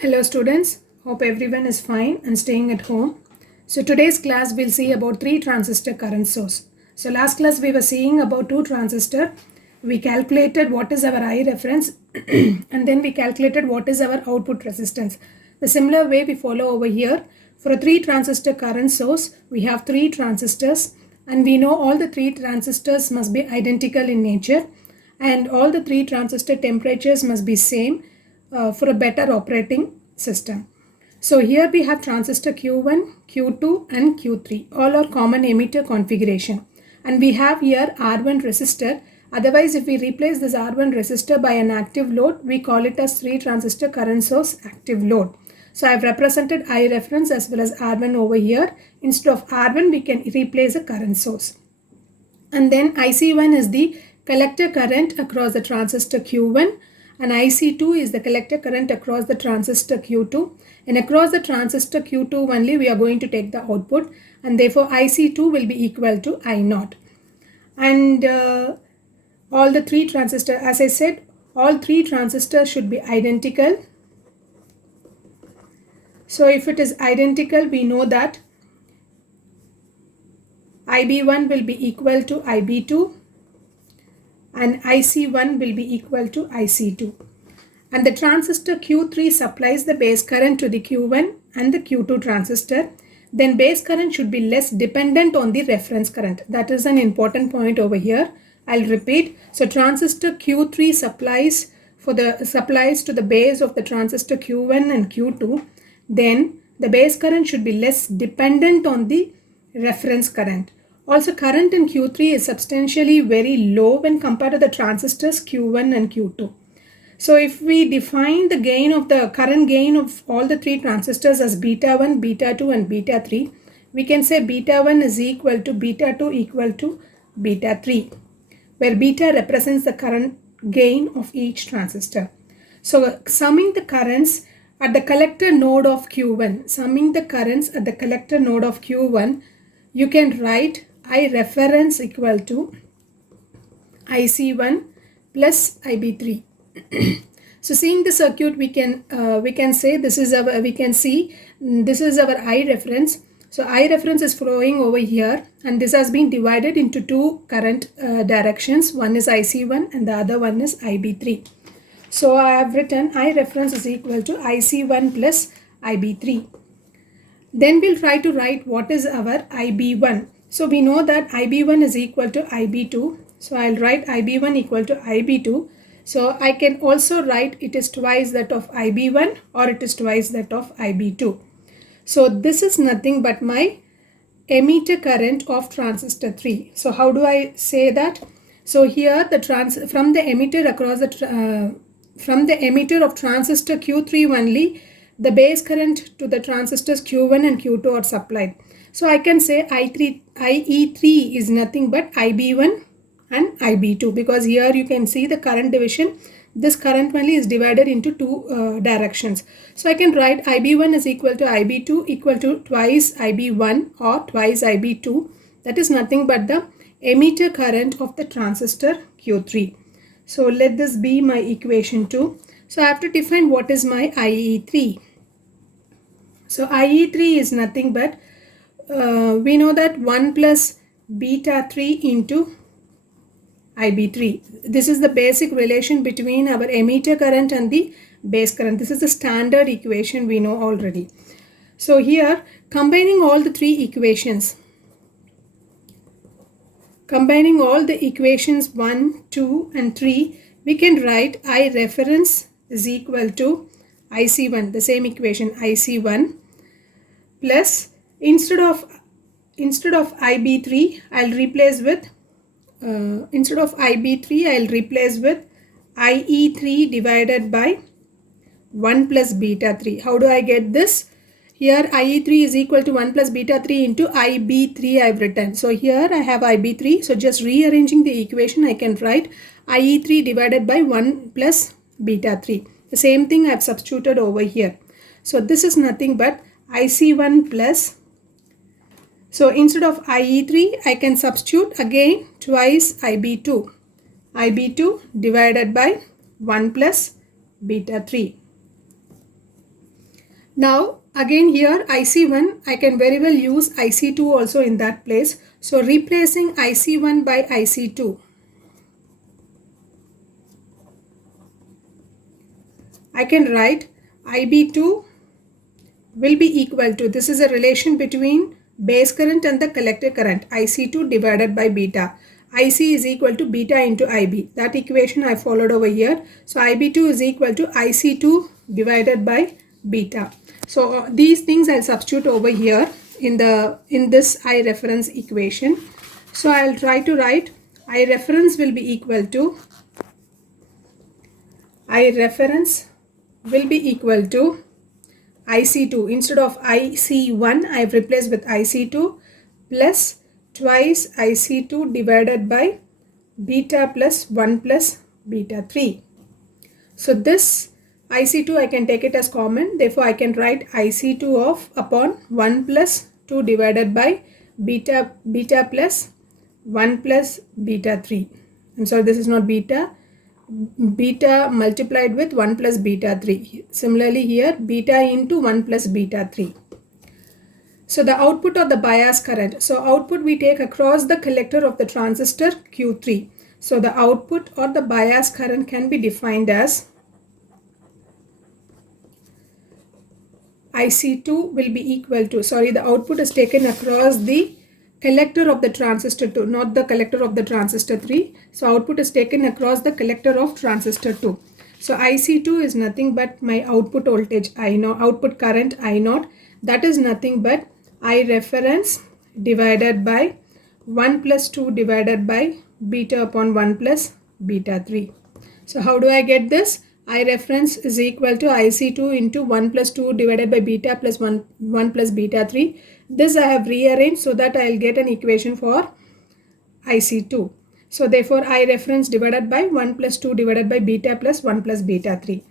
Hello students, hope everyone is fine and staying at home. So today's class we'll see about 3 transistor current source. So last class we were seeing about 2 transistor. We calculated what is our I reference and then we calculated what is our output resistance. The similar way we follow over here. For a 3 transistor current source, we have 3 transistors and we know all the 3 transistors must be identical in nature and all the 3 transistor temperatures must be same for a better operating system. So here we have transistor Q1, Q2 and Q3. All are common emitter configuration. And we have here R1 resistor. Otherwise, if we replace this R1 resistor by an active load, we call it as 3 transistor current source active load. So I have represented I reference as well as R1 over here. Instead of R1, we can replace a current source. And then IC1 is the collector current across the transistor Q1 and IC2 is the collector current across the transistor Q2, and across the transistor Q2 only we are going to take the output, and therefore IC2 will be equal to I0. And all the 3 transistors, as I said, all 3 transistors should be identical. So if it is identical, we know that IB1 will be equal to IB2 and IC1 will be equal to IC2. And the transistor Q3 supplies the base current to the Q1 and the Q2 transistor. Then base current should be less dependent on the reference current. That is an important point over here. I'll repeat. So transistor Q3 supplies to the base of the transistor Q1 and Q2. Then the base current should be less dependent on the reference current. Also, current in Q3 is substantially very low when compared to the transistors Q1 and Q2. So if we define the gain of the current gain of all the 3 transistors as beta 1, beta 2 and beta 3, we can say beta 1 is equal to beta 2 equal to beta 3, where beta represents the current gain of each transistor. So summing the currents at the collector node of Q1, you can write I reference equal to IC1 plus IB3. So seeing the circuit, we can say this is our I reference. So I reference is flowing over here, and this has been divided into 2 current directions. One is IC1 and the other one is IB3. So I have written I reference is equal to IC1 plus IB3. Then we'll try to write what is our IB1. So we know that IB1 is equal to IB2. So I'll write IB1 equal to IB2. So I can also write it is twice that of IB1 or it is twice that of IB2. So this is nothing but my emitter current of transistor 3. So how do I say that? So here from the emitter of transistor Q3 only, the base current to the transistors Q1 and Q2 are supplied. So I can say IE3 is nothing but IB1 and IB2, because here you can see the current division. This current only is divided into 2 directions. So I can write IB1 is equal to IB2 equal to twice IB1 or twice IB2. That is nothing but the emitter current of the transistor Q3. So let this be my equation 2. So I have to define what is my IE3. So IE3 is nothing but we know that 1 plus beta 3 into IB3. This is the basic relation between our emitter current and the base current. This is the standard equation we know already. So here, combining all the 3 equations, combining all the equations 1, 2 and 3, we can write I reference is equal to IC1, the same equation IC1 plus instead of IB3, I'll replace with IE3 divided by 1 plus beta 3. How do I get this? Here IE3 is equal to 1 plus beta 3 into IB3 I've written. So here I have IB3. So just rearranging the equation, I can write IE3 divided by 1 plus beta 3. The same thing I've substituted over here. So this is nothing but IC1 plus, so instead of IE3, I can substitute again twice IB2. IB2 divided by 1 plus beta 3. Now again here IC1, I can very well use IC2 also in that place. So replacing IC1 by IC2, I can write IB2 will be equal to, this is a relation between base current and the collector current, IC2 divided by beta. IC is equal to beta into IB. That equation I followed over here. So IB2 is equal to IC2 divided by beta. So these things I'll substitute over here in this I reference equation. So I'll try to write I reference will be equal to IC2. Instead of IC1, I have replaced with IC2 plus twice IC2 divided by beta plus 1 plus beta 3. So this IC2 I can take it as common. Therefore, I can write IC2 of upon 1 plus 2 divided by beta plus 1 plus beta 3. I'm sorry, this is not beta multiplied with 1 plus beta 3. Similarly here, beta into 1 plus beta 3. So the output of the bias current. So output we take across the collector of the transistor Q3. So the output or the bias current can be defined as IC2 will be equal to, the output is taken across the collector of the transistor 2, not the collector of the transistor 3. So output is taken across the collector of transistor 2. So IC2 is nothing but my output voltage I0, output current I0. That is nothing but I reference divided by 1 plus 2 divided by beta upon 1 plus beta 3. So how do I get this? I reference is equal to IC2 into 1 plus 2 divided by beta plus 1 plus beta 3. This I have rearranged so that I will get an equation for IC2. So therefore I reference divided by 1 plus 2 divided by beta plus 1 plus beta 3.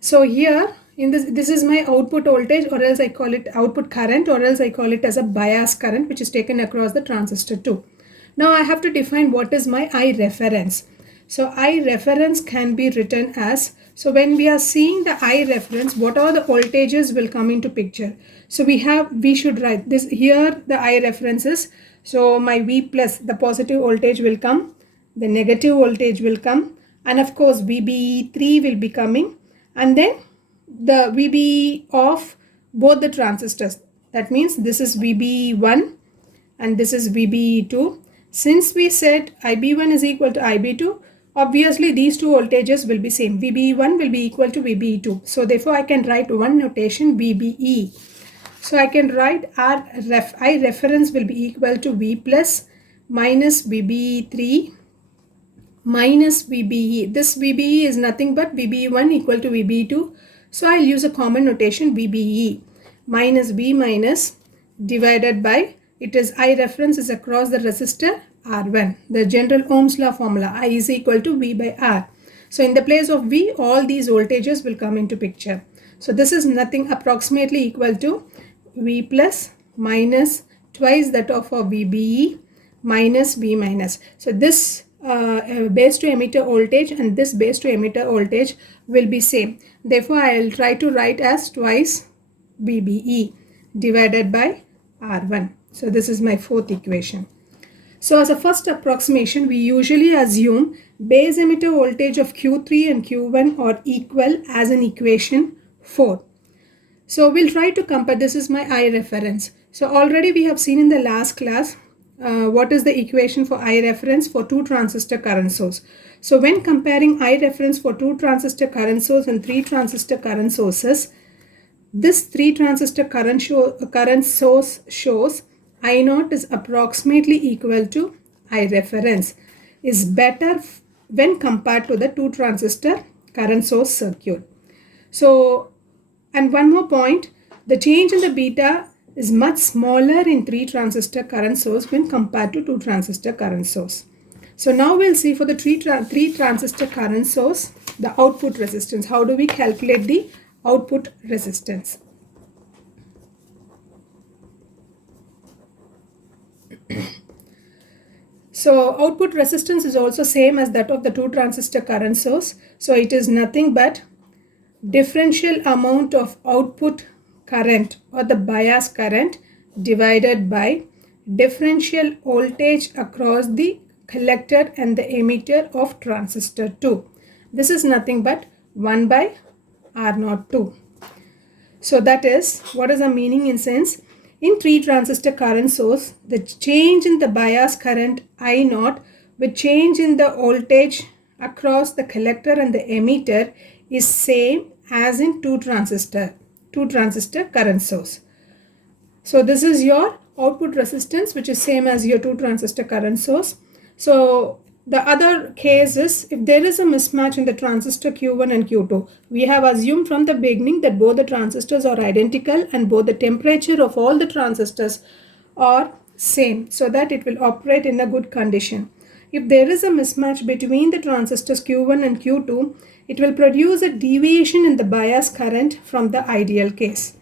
So here in this is my output voltage, or else I call it output current, or else I call it as a bias current, which is taken across the transistor 2. Now I have to define what is my I reference. So I reference can be written as, so when we are seeing the I reference, what are the voltages will come into picture. So we should write this here, the I references. So my V plus, the positive voltage will come, the negative voltage will come, and of course VBE3 will be coming, and then the VBE of both the transistors. That means this is VBE1 and this is VBE2. Since we said IB1 is equal to IB2, obviously these two voltages will be same. VBE1 will be equal to VBE2. So therefore I can write one notation VBE. So I can write I reference will be equal to V plus minus VBE3 minus VBE. This VBE is nothing but VBE1 equal to VBE2. So I'll use a common notation VBE minus V minus divided by, it is I reference is across the resistor R1. The general Ohm's law formula, I is equal to V by R. So in the place of V, all these voltages will come into picture. So this is nothing approximately equal to V plus minus twice that of VBE minus V minus. So this base to emitter voltage and this base to emitter voltage will be same. Therefore, I will try to write as twice VBE divided by R1. So this is my fourth equation. So as a first approximation, we usually assume base emitter voltage of Q3 and Q1 are equal as in equation 4. So we'll try to compare. This is my I reference. So already we have seen in the last class what is the equation for I reference for two transistor current source. So when comparing I reference for two transistor current source and three transistor current sources, this three transistor current source shows I0 is approximately equal to I reference, is better when compared to the two transistor current source circuit. So, and one more point, the change in the beta is much smaller in three transistor current source when compared to two transistor current source. So now we'll see for the three transistor current source, the output resistance. How do we calculate the output resistance? So output resistance is also same as that of the two transistor current source. So it is nothing but differential amount of output current or the bias current divided by differential voltage across the collector and the emitter of transistor 2. This is nothing but 1 by R02. So that is, what is the meaning in sense? In 3 transistor current source, the change in the bias current I0 with change in the voltage across the collector and the emitter is same as in 2 transistor current source. So this is your output resistance, which is same as your 2 transistor current source. So the other case is if there is a mismatch in the transistor Q1 and Q2. We have assumed from the beginning that both the transistors are identical and both the temperature of all the transistors are same, so that it will operate in a good condition. If there is a mismatch between the transistors Q1 and Q2, it will produce a deviation in the bias current from the ideal case.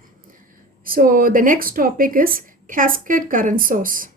So the next topic is cascade current source.